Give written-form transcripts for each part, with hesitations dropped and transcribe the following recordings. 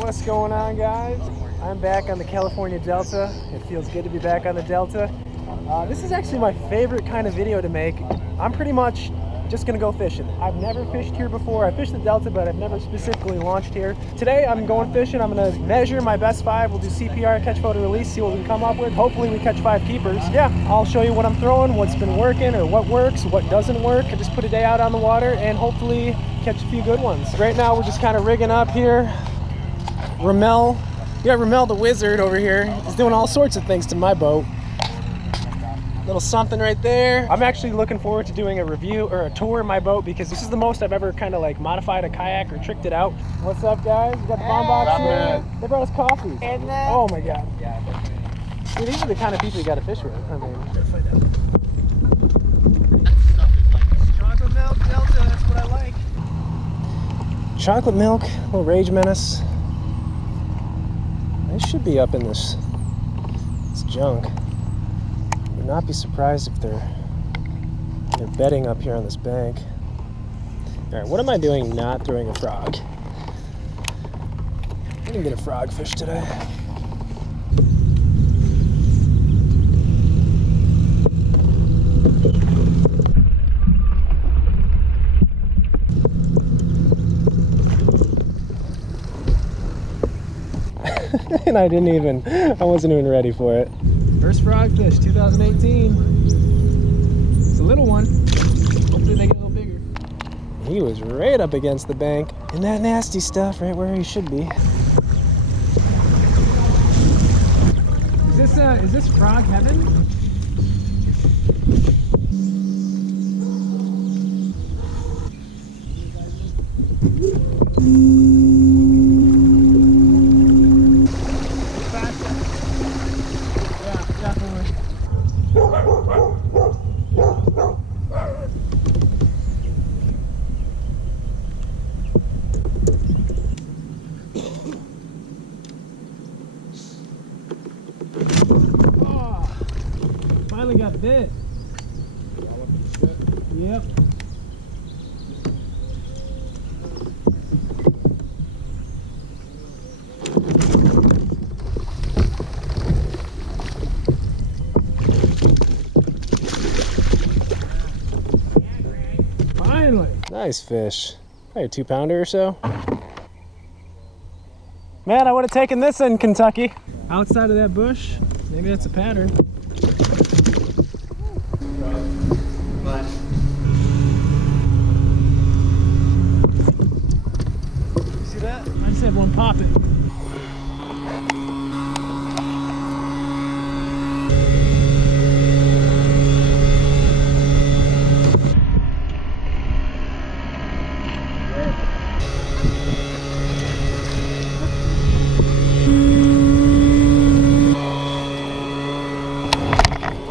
What's going on, guys? I'm back on the California Delta. It feels good to be back on the Delta. This is actually my favorite kind of video to make. I'm pretty much just gonna go fishing. I've never fished here before. I fished the Delta, but I've never specifically launched here. Today I'm going fishing. I'm gonna measure my best 5. We'll do CPR, catch, photo, release, see what we can come up with. Hopefully we catch 5 keepers. Yeah, I'll show you what I'm throwing, what's been working or what works, what doesn't work. I just put a day out on the water and hopefully catch a few good ones. Right now we're just kind of rigging up here. Ramel, we got Ramel the Wizard over here. He's doing all sorts of things to my boat. Little something right there. I'm actually looking forward to doing a review or a tour of my boat because this is the most I've ever kind of like modified a kayak or tricked it out. What's up, guys? We got the bomb box here. They brought us coffee. Oh my god. See, these are the kind of people you gotta fish with. I mean, gotta find out. Chocolate milk Delta, that's what I like. Chocolate milk, little Rage Menace. They should be up in this junk. Would not be surprised if they're bedding up here on this bank. All right, what am I doing not throwing a frog? I didn't get a frog fish today. And I wasn't even ready for it. First frog fish, 2018. It's a little one. Hopefully they get a little bigger. He was right up against the bank. And that nasty stuff right where he should be. Is this frog heaven? Finally got bit. Yep. Finally. Nice fish. Probably a 2-pounder or so. Man, I would have taken this in Kentucky. Outside of that bush, maybe that's a pattern. I just had one pop it.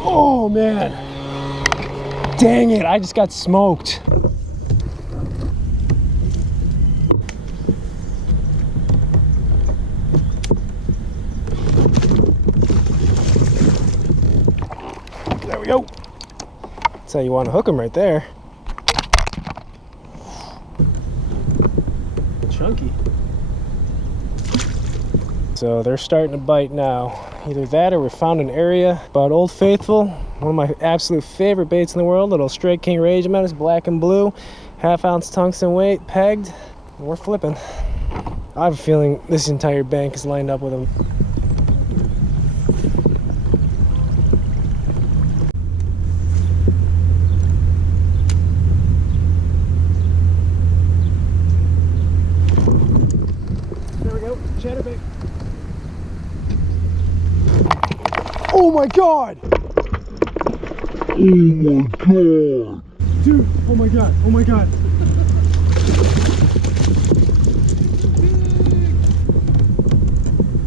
Oh man. Dang it, I just got smoked. There we go. That's how you want to hook them right there. Chunky. So they're starting to bite now. Either that or we found an area about Old Faithful. One of my absolute favorite baits in the world. Little Straight King Rage Menace, black and blue. 1/2 ounce tungsten weight, pegged. And we're flipping. I have a feeling this entire bank is lined up with them. Chatterbait. Oh my god! Oh my god! Dude, oh my god, oh my god.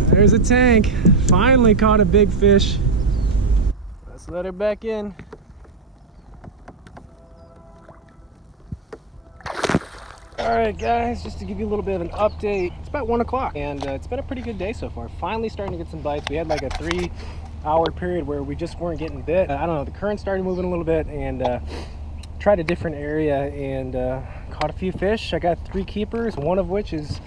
There's a tank. Finally caught a big fish. Let's let her back in. Alright guys, just to give you a little bit of an update, it's about 1 o'clock and it's been a pretty good day so far. Finally starting to get some bites. We had like a 3-hour period where we just weren't getting bit. I don't know, the current started moving a little bit and tried a different area and caught a few fish. I got 3 keepers, one of which is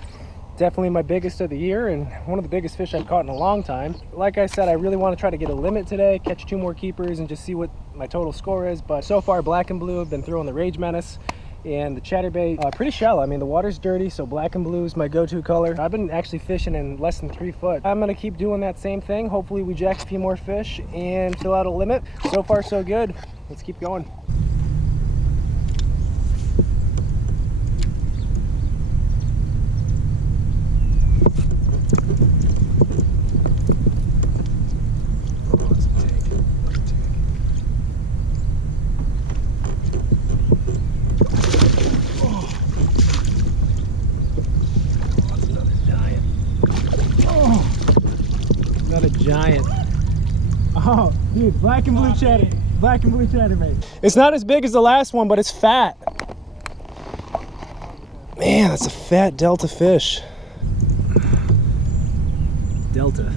Definitely my biggest of the year and one of the biggest fish I've caught in a long time. Like I said, I really want to try to get a limit today, catch 2 more keepers and just see what my total score is. But so far, black and blue have been throwing the Rage Menace and the chatterbait. Pretty shallow. I mean, the water's dirty, so black and blue is my go-to color. I've been actually fishing in less than 3 foot. I'm gonna keep doing that same thing. Hopefully we jack a few more fish and fill out a limit. So far, so good. Let's keep going. Another giant. Oh, dude, black and blue chatterbait. It's not as big as the last one, but it's fat. Man, that's a fat delta fish. Delta,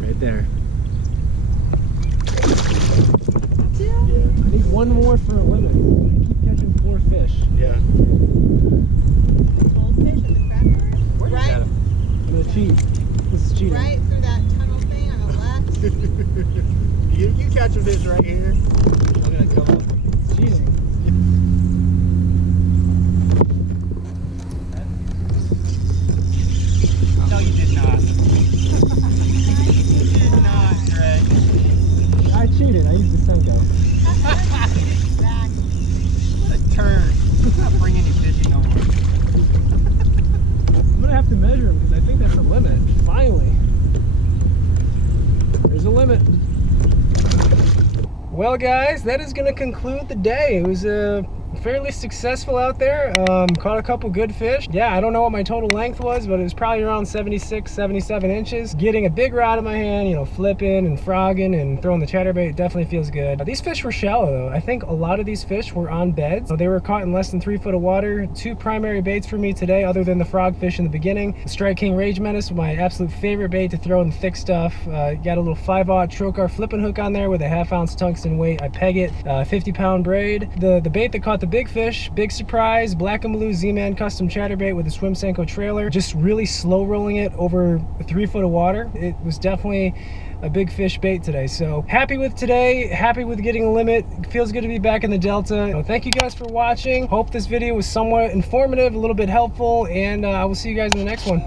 right there. Yeah. I need 1 more for a limit. I keep catching 4 fish. Yeah. Goldfish at the cracker? Where right. I'm gonna cheat. This is cheating. Right through that tunnel thing on the left. you catch a fish right here. I'm gonna come up. It's cheating. No, you did not. You did not, Greg. I cheated. I used the Senko. What a turd. I'm not bringing you fishing no more. I'm gonna have to measure them because I think that's a limit. Finally. There's a limit. Well guys, that is gonna conclude the day. It was fairly successful out there. Caught a couple good fish. Yeah, I don't know what my total length was, but it was probably around 76, 77 inches. Getting a big rod in my hand, you know, flipping and frogging and throwing the chatterbait definitely feels good. These fish were shallow though. I think a lot of these fish were on beds. They were caught in less than 3 foot of water. 2 primary baits for me today, other than the frog fish in the beginning. The Strike King Rage Menace, my absolute favorite bait to throw in the thick stuff. Got a little 5/0 Trocar flipping hook on there with a 1/2 ounce tungsten weight. I peg it, 50-pound braid. The bait that caught the big fish, big surprise, black and blue Z-Man custom chatterbait with a Swim Senko trailer. Just really slow rolling it over 3 foot of water. It was definitely a big fish bait today. So happy with today, happy with getting a limit. It feels good to be back in the Delta. So thank you guys for watching. Hope this video was somewhat informative, a little bit helpful, and I will see you guys in the next one.